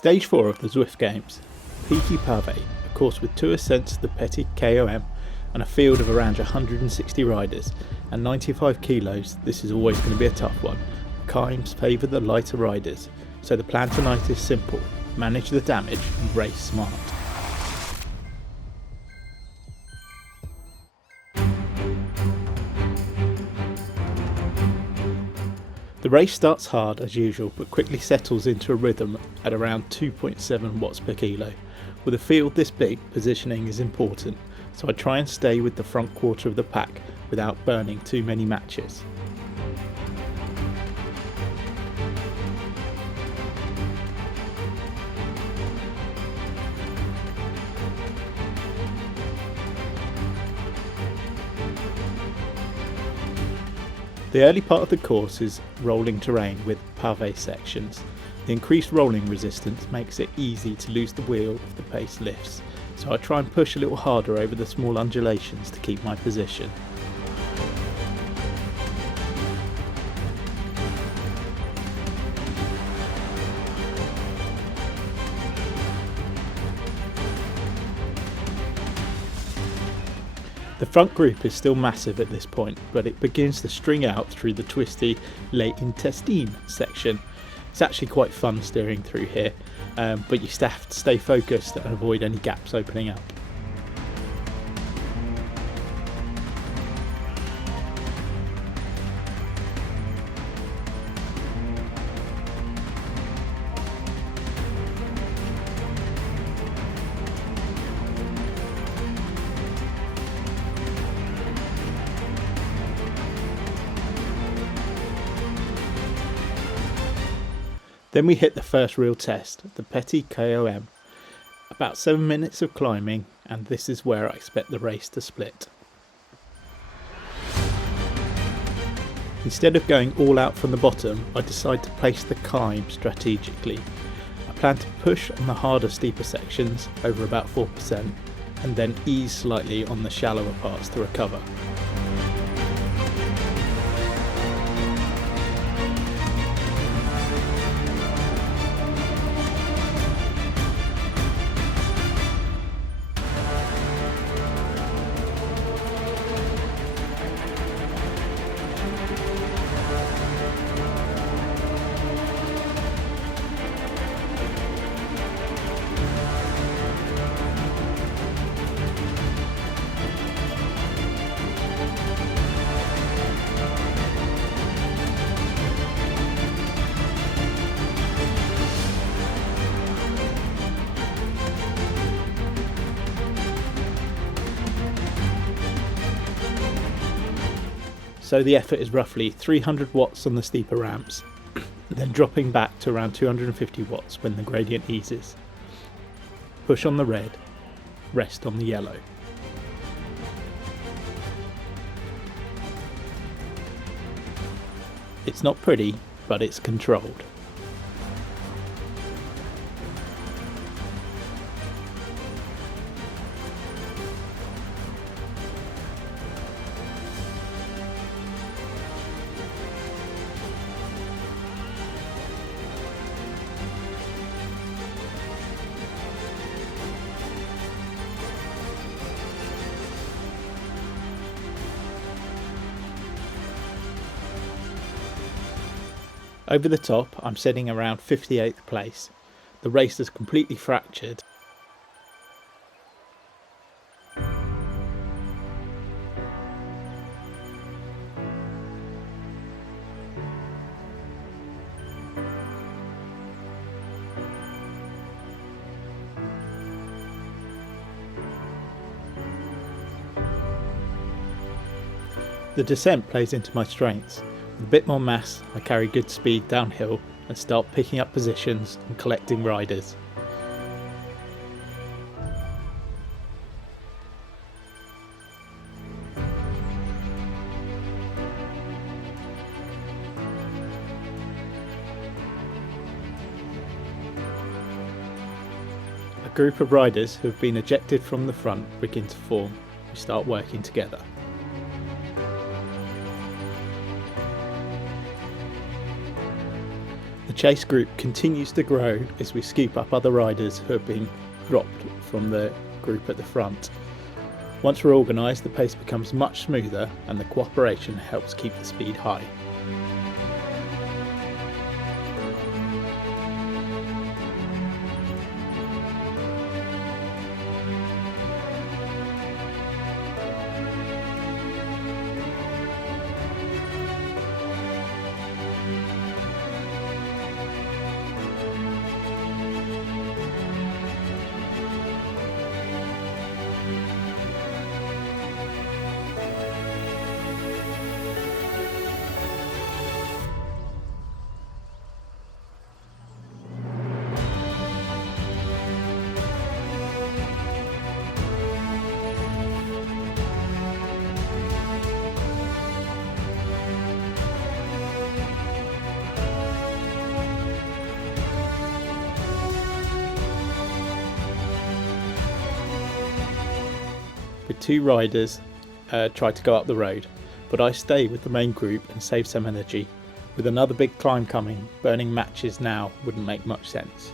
Stage 4 of the Zwift Games, Peaky Pavé, a course with 2 ascents to the Petit KOM and a field of around 160 riders and 95 kilos. This is always going to be a tough one. KOMs favour the lighter riders, so the plan tonight is simple: manage the damage and race smart. The race starts hard as usual, but quickly settles into a rhythm at around 2.7 watts per kilo. With a field this big, positioning is important, so I try and stay with the front quarter of the pack without burning too many matches. The early part of the course is rolling terrain with pavé sections. The increased rolling resistance makes it easy to lose the wheel if the pace lifts, so I try and push a little harder over the small undulations to keep my position. The front group is still massive at this point, but it begins to string out through the twisty Les Intestines section. It's actually quite fun steering through here, but you have to stay focused and avoid any gaps opening up. Then we hit the first real test, the Petit KOM. About 7 minutes of climbing, and this is where I expect the race to split. Instead of going all out from the bottom, I decide to place the KOM strategically. I plan to push on the harder, steeper sections over about 4%, and then ease slightly on the shallower parts to recover. So the effort is roughly 300 watts on the steeper ramps, then dropping back to around 250 watts when the gradient eases. Push on the red, rest on the yellow. It's not pretty, but it's controlled. Over the top, I'm sitting around 58th place. The race has completely fractured. The descent plays into my strengths. With a bit more mass, I carry good speed downhill and start picking up positions and collecting riders. A group of riders who have been ejected from the front begin to form. We start working together. The chase group continues to grow as we scoop up other riders who have been dropped from the group at the front. Once we're organised, the pace becomes much smoother and the cooperation helps keep the speed high. With two riders try to go up the road, but I stay with the main group and save some energy. With another big climb coming, burning matches now wouldn't make much sense.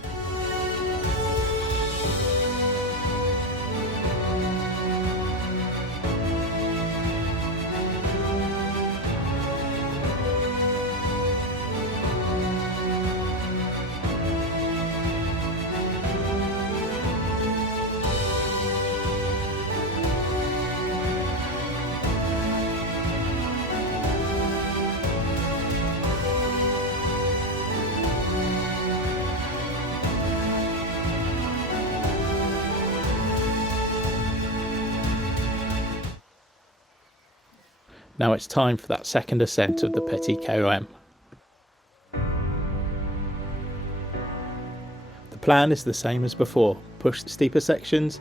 Now it's time for that second ascent of the Petit KOM. The plan is the same as before: push the steeper sections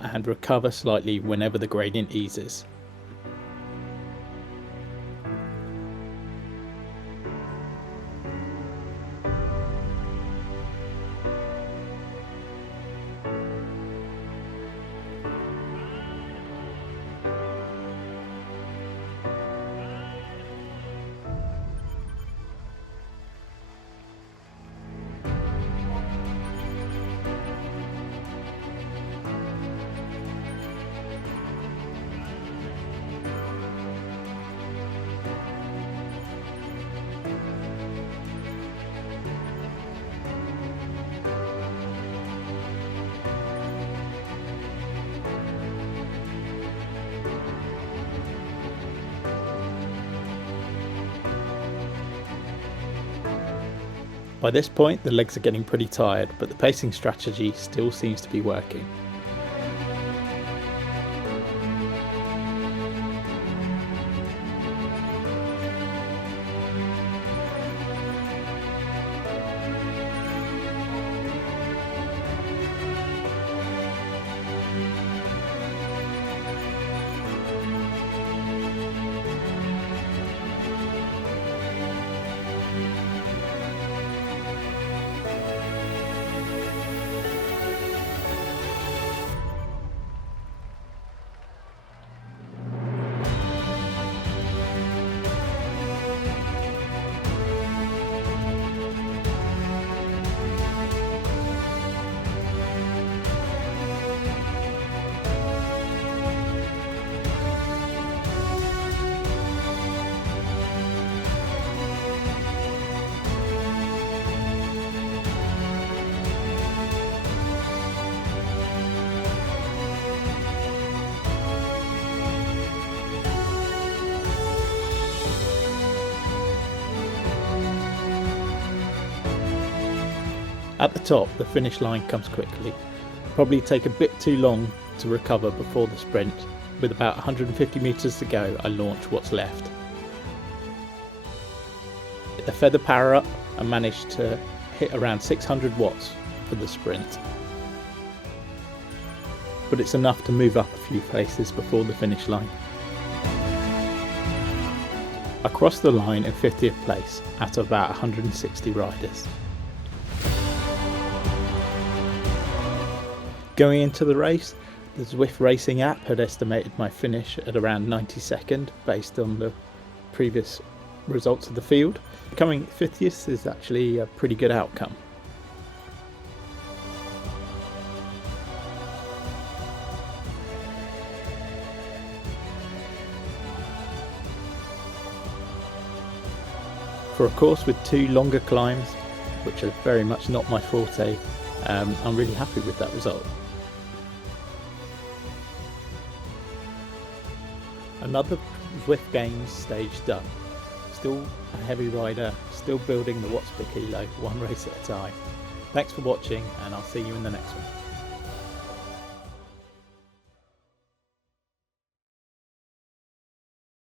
and recover slightly whenever the gradient eases. By this point the legs are getting pretty tired, but the pacing strategy still seems to be working. At the top, the finish line comes quickly. Probably take a bit too long to recover before the sprint. With about 150 metres to go, I launch what's left. Hit the feather power up and managed to hit around 600 watts for the sprint. But it's enough to move up a few places before the finish line. I crossed the line in 50th place out of about 160 riders. Going into the race, the Zwift Racing app had estimated my finish at around 92nd based on the previous results of the field. Becoming 50th is actually a pretty good outcome. For a course with 2 longer climbs, which are very much not my forte, I'm really happy with that result. Another Zwift Games stage done. Still a heavy rider, still building the watts per kilo, one race at a time. Thanks for watching, and I'll see you in the next one.